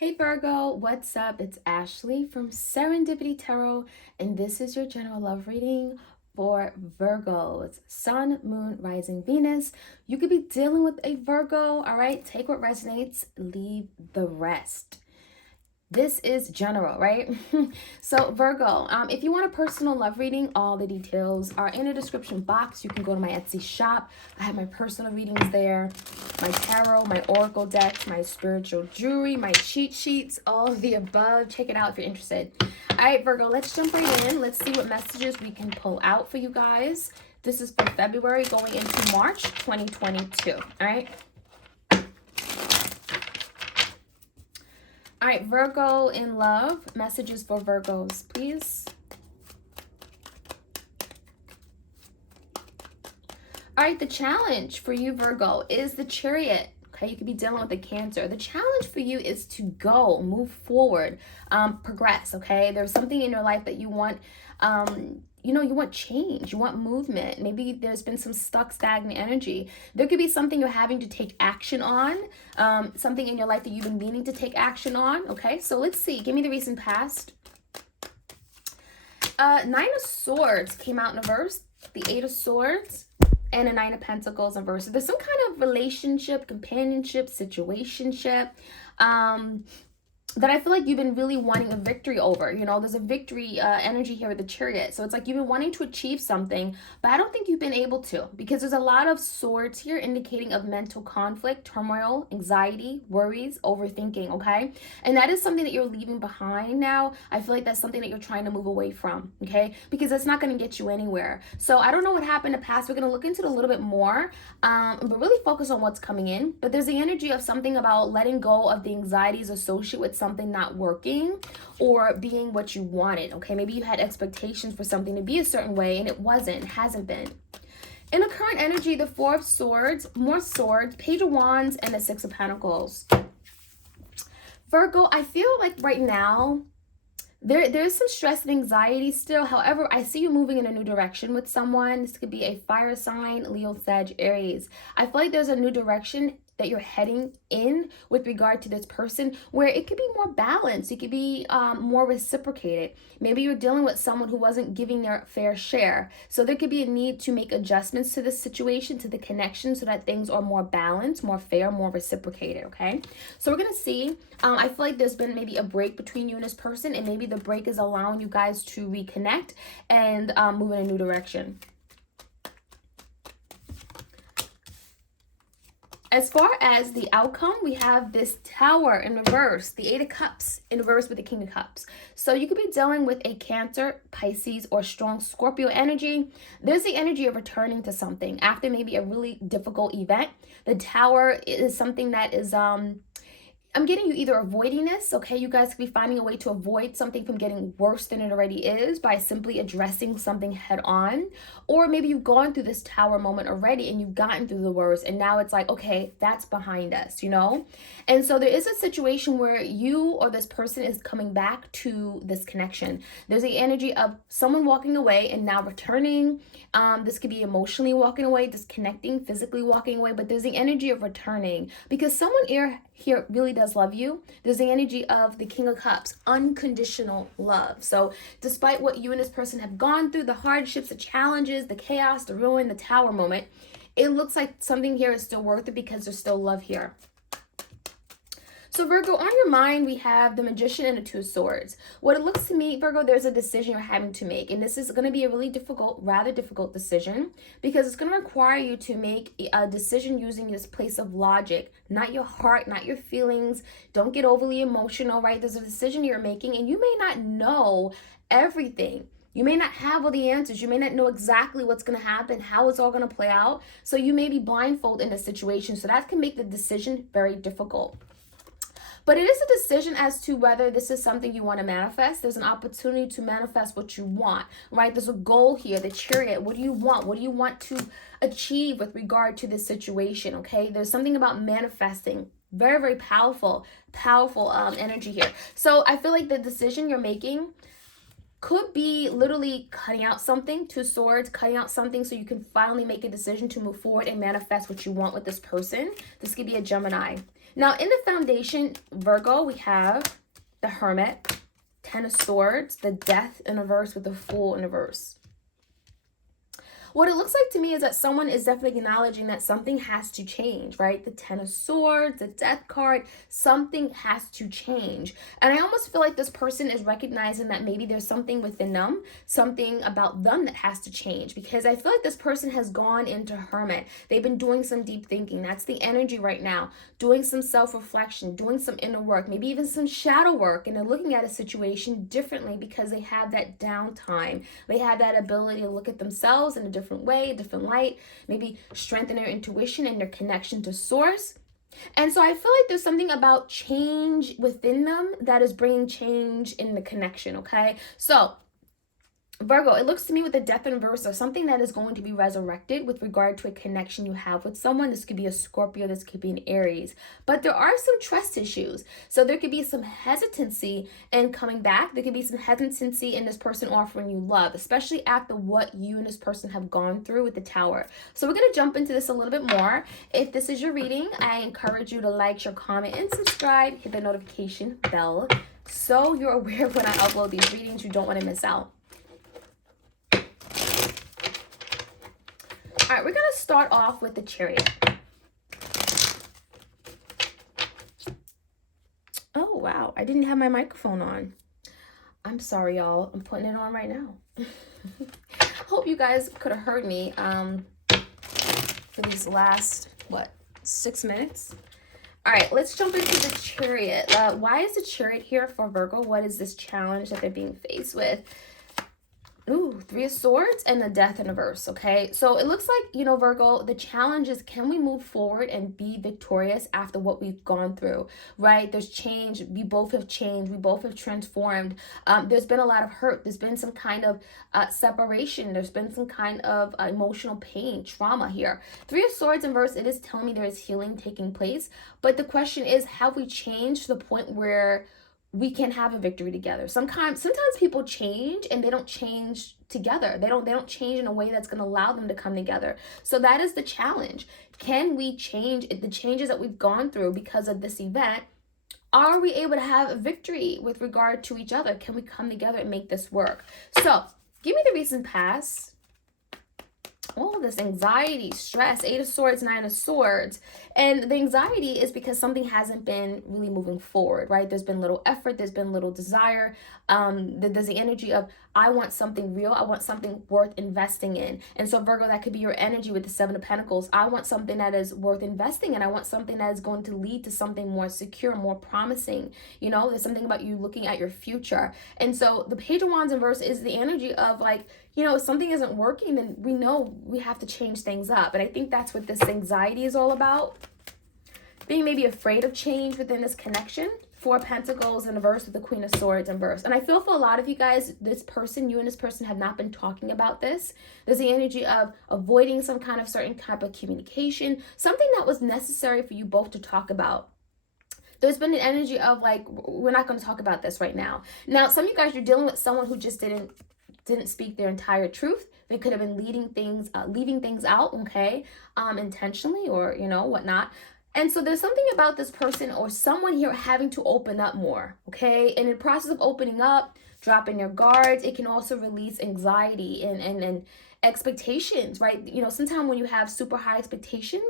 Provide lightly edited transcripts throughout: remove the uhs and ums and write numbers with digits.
Hey Virgo, what's up? It's Ashley from Serendipity Tarot, and this is your general love reading for Virgos, Sun, Moon, Rising, Venus. You could be dealing with a Virgo, all right? Take what resonates, leave the rest. This is general, right? So Virgo, if you want a personal love reading, all the details are in the description box. You can go to my Etsy shop. I have my personal readings there, my tarot, my oracle decks, my spiritual jewelry, my cheat sheets, all of the above. Check it out if you're interested. All right, Virgo, let's jump right in. Let's see what messages we can pull out for you guys. This is for February going into March 2022, all right? All right, Virgo in love. Messages for Virgos, please. All right, the challenge for you, Virgo, is the Chariot. Okay, you could be dealing with a Cancer. The challenge for you is to go, move forward, progress, okay? There's something in your life that you want, you want change, you want movement. Maybe there's been some stuck, stagnant energy. There could be something you're having to take action on, something in your life that you've been meaning to take action on, okay? So let's see. Give me the recent past. Nine of Swords came out in a verse. The Eight of Swords and a Nine of Pentacles in verse. There's some kind of relationship, companionship, situationship, that I feel like you've been really wanting a victory over. You know, there's a victory energy here with the Chariot. So it's like you've been wanting to achieve something, but I don't think you've been able to, because there's a lot of swords here indicating of mental conflict, turmoil, anxiety, worries, overthinking, okay? And that is something that you're leaving behind now. I feel like that's something that you're trying to move away from, okay? Because that's not going to get you anywhere. So I don't know what happened in the past. We're going to look into it a little bit more, but really focus on what's coming in. But there's the energy of something about letting go of the anxieties associated with something not working or being what you wanted, okay? Maybe you had expectations for something to be a certain way and it wasn't, hasn't been. In the current energy, the Four of Swords, more swords, Page of Wands, and the Six of Pentacles. Virgo, I feel like right now, there's some stress and anxiety still. However, I see you moving in a new direction with someone. This could be a fire sign, Leo, Sag, Aries. I feel like there's a new direction that you're heading in with regard to this person where it could be more balanced. It could be more reciprocated. Maybe you're dealing with someone who wasn't giving their fair share. So there could be a need to make adjustments to the situation, to the connection, so that things are more balanced, more fair, more reciprocated, okay? So we're going to see. I feel like there's been maybe a break between you and this person, and maybe the break is allowing you guys to reconnect and move in a new direction. As far as the outcome, we have this Tower in reverse, the Eight of Cups in reverse with the King of Cups. So you could be dealing with a Cancer, Pisces, or strong Scorpio energy. There's the energy of returning to something after maybe a really difficult event. The Tower is something that is I'm getting you either avoiding this, okay? You guys could be finding a way to avoid something from getting worse than it already is by simply addressing something head on. Or maybe you've gone through this Tower moment already and you've gotten through the worst, and now it's like, okay, that's behind us, you know? And so there is a situation where you or this person is coming back to this connection. There's the energy of someone walking away and now returning. This could be emotionally walking away, disconnecting, physically walking away, but there's the energy of returning because someone here really does love you. There's the energy of the King of Cups, unconditional love. So despite what you and this person have gone through, the hardships, the challenges, the chaos, the ruin, the Tower moment, it looks like something here is still worth it because there's still love here. So Virgo, on your mind, we have the Magician and the Two of Swords. What it looks to me, Virgo, there's a decision you're having to make. And this is going to be a really difficult, rather difficult decision because it's going to require you to make a decision using this place of logic, not your heart, not your feelings. Don't get overly emotional, right? There's a decision you're making and you may not know everything. You may not have all the answers. You may not know exactly what's going to happen, how it's all going to play out. So you may be blindfolded in a situation. So that can make the decision very difficult. But it is a decision as to whether this is something you want to manifest. There's an opportunity to manifest what you want, right? There's a goal here, the Chariot. What do you want? What do you want to achieve with regard to this situation, okay? There's something about manifesting. Very, very powerful energy here. So I feel like the decision you're making could be literally cutting out something, Two Swords, cutting out something so you can finally make a decision to move forward and manifest what you want with this person. This could be a Gemini. Now, in the foundation, Virgo, we have the Hermit, Ten of Swords, the Death in reverse with the Fool in reverse. What it looks like to me is that someone is definitely acknowledging that something has to change, right? The Ten of Swords, the Death card, something has to change. And I almost feel like this person is recognizing that maybe there's something within them, something about them that has to change, because I feel like this person has gone into Hermit. They've been doing some deep thinking. That's the energy right now. Doing some self-reflection, doing some inner work, maybe even some shadow work, and they're looking at a situation differently because they have that downtime. They have that ability to look at themselves in a different way, a different light, maybe strengthen their intuition and their connection to source. And so I feel like there's something about change within them that is bringing change in the connection, okay? So Virgo, it looks to me with the Death in reverse or something that is going to be resurrected with regard to a connection you have with someone. This could be a Scorpio, this could be an Aries. But there are some trust issues. So there could be some hesitancy in coming back. There could be some hesitancy in this person offering you love, especially after what you and this person have gone through with the Tower. So we're going to jump into this a little bit more. If this is your reading, I encourage you to like, share, comment, and subscribe. Hit the notification bell so you're aware when I upload these readings. You don't want to miss out. All right, we're going to start off with the Chariot. Oh, wow. I didn't have my microphone on. I'm sorry, y'all. I'm putting it on right now. Hope you guys could have heard me for these last, 6 minutes? All right, let's jump into the Chariot. Why is the Chariot here for Virgo? What is this challenge that they're being faced with? Ooh, Three of Swords and the Death in reverse, okay? So it looks like, Virgo, the challenge is, can we move forward and be victorious after what we've gone through, right? There's change. We both have changed. We both have transformed. There's been a lot of hurt. There's been some kind of separation. There's been some kind of emotional pain, trauma here. Three of Swords in reverse, it is telling me there is healing taking place. But the question is, have we changed to the point where we can have a victory together? Sometimes people change and they don't change together. They don't change in a way that's going to allow them to come together. So that is the challenge. Can we change the changes that we've gone through because of this event? Are we able to have a victory with regard to each other? Can we come together and make this work? So give me the recent past. All this anxiety, stress, Eight of Swords, Nine of Swords. And the anxiety is because something hasn't been really moving forward, right? There's been little effort. There's been little desire. There's the energy of, I want something real. I want something worth investing in. And so Virgo, that could be your energy with the Seven of Pentacles. I want something that is worth investing in. I want something that is going to lead to something more secure, more promising. There's something about you looking at your future. And so the Page of Wands in reverse is the energy of like, if something isn't working, then we know we have to change things up. And I think that's what this anxiety is all about. Being maybe afraid of change within this connection. Four of Pentacles in reverse with the Queen of Swords in reverse. And I feel for a lot of you guys, you and this person have not been talking about this. There's the energy of avoiding some kind of certain type of communication. Something that was necessary for you both to talk about. There's been an energy of like, we're not going to talk about this right now. Now, some of you guys, you're dealing with someone who just didn't speak their entire truth. They could have been leaving things out, okay, intentionally or, whatnot. And so there's something about this person or someone here having to open up more, okay? And in the process of opening up, dropping their guards, it can also release anxiety and expectations, right? Sometimes when you have super high expectations,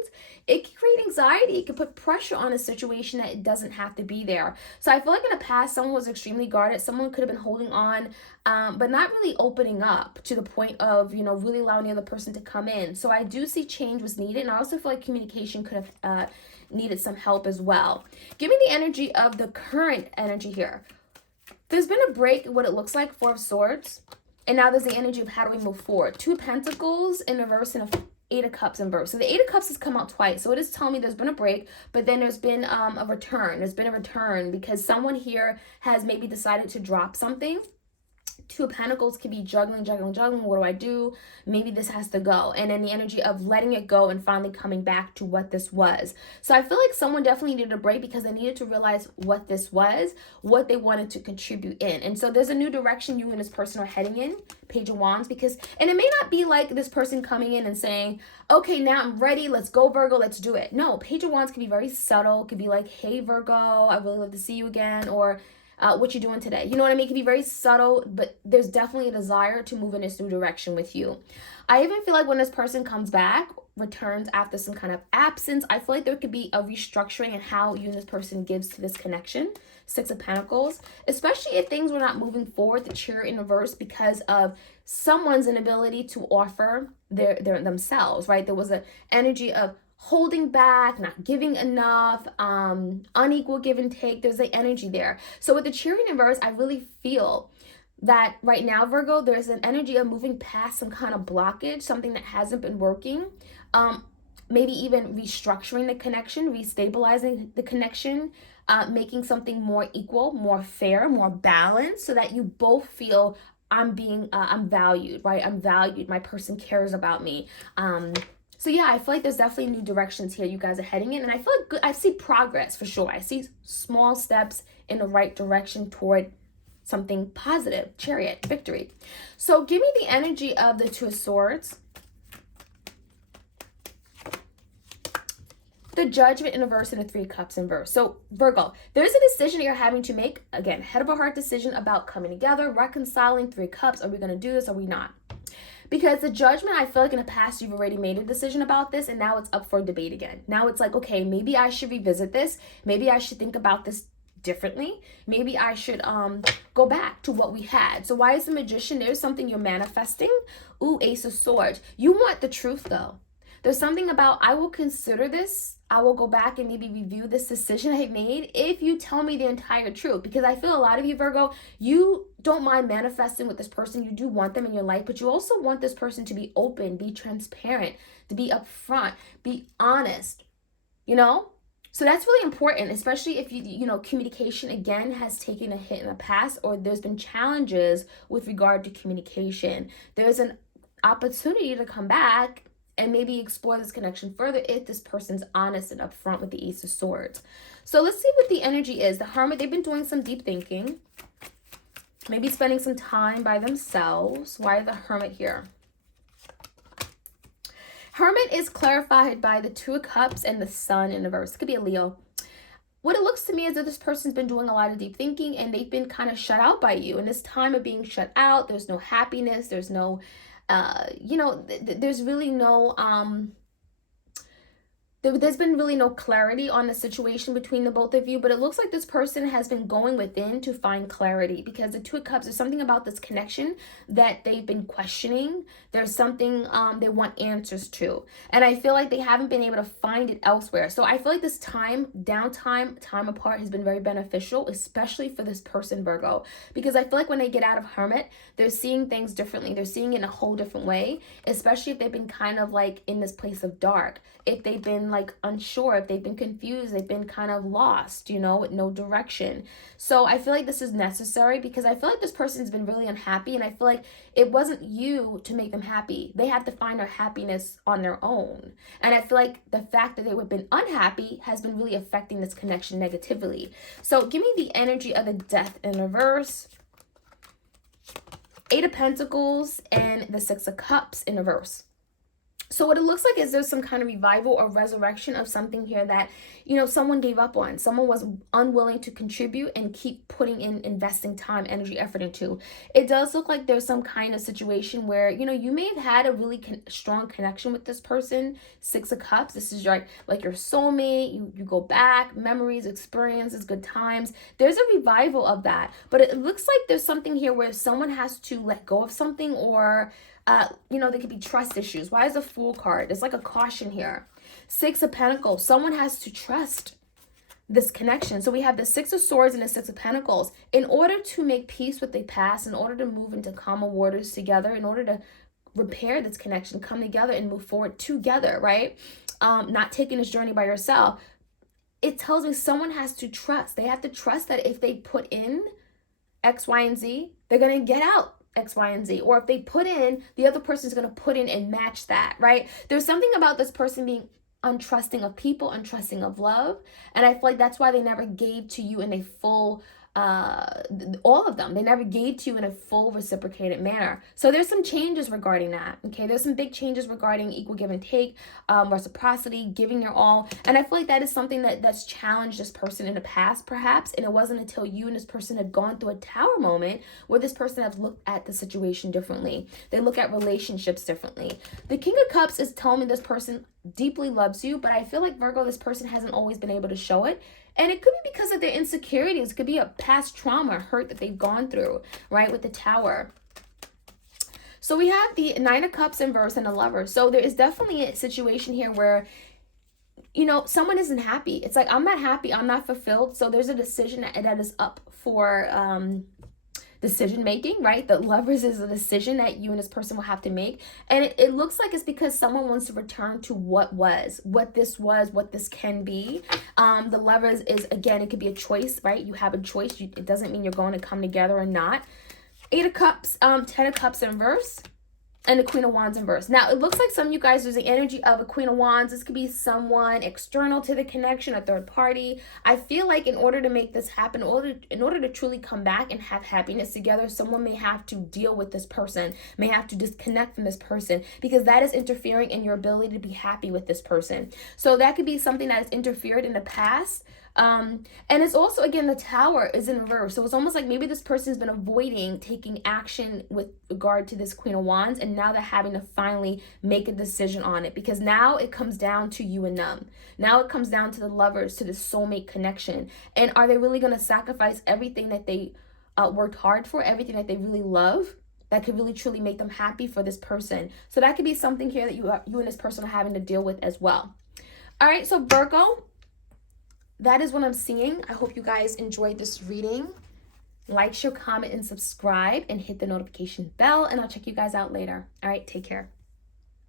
it can create anxiety. It can put pressure on a situation that it doesn't have to be there. So I feel like in the past, someone was extremely guarded. Someone could have been holding on, but not really opening up to the point of, really allowing the other person to come in. So I do see change was needed. And I also feel like communication could have needed some help as well. Give me the energy of the current energy here. There's been a break in what it looks like, Four of Swords. And now there's the energy of how do we move forward. Two of Pentacles in reverse and Eight of Cups in reverse. So the Eight of Cups has come out twice. So it is telling me there's been a break, but then there's been a return. There's been a return because someone here has maybe decided to drop something. Two of Pentacles could be juggling. What do I do? Maybe this has to go. And then the energy of letting it go and finally coming back to what this was. So I feel like someone definitely needed a break because they needed to realize what this was, what they wanted to contribute in. And so there's a new direction you and this person are heading in, Page of Wands, because, and it may not be like this person coming in and saying, okay, now I'm ready. Let's go, Virgo. Let's do it. No, Page of Wands can be very subtle. It could be like, hey, Virgo, I really love to see you again. Or what you doing today? You know what I mean? It can be very subtle, but there's definitely a desire to move in this new direction with you. I even feel like when this person comes back, returns after some kind of absence, I feel like there could be a restructuring in how you and this person gives to this connection. Six of Pentacles, especially if things were not moving forward, the Chariot in reverse, because of someone's inability to offer their themselves, right? There was an energy of holding back, not giving enough, unequal give and take. There's the energy there. So with the Chariot in reverse, I really feel that right now, Virgo, there's an energy of moving past some kind of blockage, something that hasn't been working. Maybe even restructuring the connection, restabilizing the connection, making something more equal, more fair, more balanced, so that you both feel I'm valued, right? I'm valued. My person cares about me. So yeah, I feel like there's definitely new directions here you guys are heading in. And I feel like I see progress for sure. I see small steps in the right direction toward something positive. Chariot, victory. So give me the energy of the Two of Swords. The Judgment in reverse and the Three of Cups in reverse. So Virgo, there's a decision you're having to make. Again, head of a heart decision about coming together, reconciling. Three of Cups. Are we going to do this? Are we not? Because the Judgment, I feel like in the past, you've already made a decision about this, and now it's up for debate again. Now it's like, okay, maybe I should revisit this. Maybe I should think about this differently. Maybe I should go back to what we had. So why is the Magician? There's something you're manifesting. Ooh, Ace of Swords. You want the truth, though. There's something about, I will consider this. I will go back and maybe review this decision I made if you tell me the entire truth. Because I feel a lot of you, Virgo, you don't mind manifesting with this person. You do want them in your life, but you also want this person to be open, be transparent, to be upfront, be honest, you know? So that's really important, especially if you know, communication again has taken a hit in the past, or there's been challenges with regard to communication. There's an opportunity to come back and maybe explore this connection further if this person's honest and upfront with the Ace of Swords. So let's see what the energy is. The Hermit, they've been doing some deep thinking. Maybe spending some time by themselves. Why the Hermit here? Hermit is clarified by the Two of Cups and the Sun in reverse. It could be a Leo. What it looks to me is that this person's been doing a lot of deep thinking and they've been kind of shut out by you. In this time of being shut out, there's no happiness, there's no you know, there's really no, there's been really no clarity on the situation between the both of you, but it looks like this person has been going within to find clarity, because the Two of Cups, there's something about this connection that they've been questioning. There's something they want answers to, and I feel like they haven't been able to find it elsewhere. So I feel like this time apart has been very beneficial, especially for this person, Virgo, because I feel like when they get out of Hermit, they're seeing things differently. They're seeing it in a whole different way, especially if they've been kind of like in this place of dark, if they've been like unsure, if they've been confused, they've been kind of lost, you know, with no direction. So I feel like this is necessary, because I feel like this person's been really unhappy, and I feel like it wasn't you to make them happy. They have to find their happiness on their own. And I feel like the fact that they have been unhappy has been really affecting this connection negatively. So give me the energy of the Death in reverse, Eight of Pentacles, and the Six of Cups in reverse. So what it looks like is there's some kind of revival or resurrection of something here that, you know, someone gave up on. Someone was unwilling to contribute and keep putting in, investing time, energy, effort into. It does look like there's some kind of situation where, you know, you may have had a really strong connection with this person. Six of Cups, this is like your soulmate. You go back, memories, experiences, good times. There's a revival of that. But it looks like there's something here where someone has to let go of something, or you know, there could be trust issues. Why is a Fool card? There's like a caution here. Six of Pentacles. Someone has to trust this connection. So we have the Six of Swords and the Six of Pentacles. In order to make peace with the past, in order to move into calmer waters together, in order to repair this connection, come together and move forward together, right? Not taking this journey by yourself. It tells me someone has to trust. They have to trust that if they put in X, Y, and Z, they're going to get out X, Y, and Z. Or if they put in, the other person is going to put in and match that, right? There's something about this person being untrusting of people, untrusting of love. And I feel like that's why they never gave to you in a full, all of them, they never gave to you in a full reciprocated manner. So there's some changes regarding that. Okay, there's some big changes regarding equal give and take, reciprocity, giving your all. And I feel like that is something that's challenged this person in the past, perhaps. And it wasn't until you and this person had gone through a tower moment where this person has looked at the situation differently. They look at relationships differently. The King of Cups is telling me this person deeply loves you, but I feel like, Virgo, this person hasn't always been able to show it. And it could be because of their insecurities. It could be a past trauma, hurt that they've gone through, right, with the Tower. So we have the Nine of Cups in reverse and the Lover. So there is definitely a situation here where, you know, someone isn't happy. It's like, I'm not happy, I'm not fulfilled. So there's a decision that is up for decision making, right? The Lovers is a decision that you and this person will have to make. And it looks like it's because someone wants to return to what this can be. The Lovers is, again, it could be a choice, right? You have a choice. It doesn't mean you're going to come together or not. Eight of Cups, 10 of Cups in reverse. And the Queen of Wands in reverse. Now, it looks like some of you guys, there's the energy of a Queen of Wands. This could be someone external to the connection, a third party. I feel like in order to make this happen, in order to truly come back and have happiness together, someone may have to deal with this person, may have to disconnect from this person, because that is interfering in your ability to be happy with this person. So that could be something that has interfered in the past. And it's also, again, the Tower is in reverse. So it's almost like maybe this person's been avoiding taking action with regard to this Queen of Wands, and now they're having to finally make a decision on it, because now it comes down to you and them. Now it comes down to the Lovers, to the soulmate connection. And are they really going to sacrifice everything that they worked hard for, everything that they really love, that could really truly make them happy for this person? So that could be something here that you and this person are having to deal with as well. All right, so Virgo, that is what I'm seeing. I hope you guys enjoyed this reading. Like, share, comment, and subscribe, and hit the notification bell, and I'll check you guys out later. All right, take care.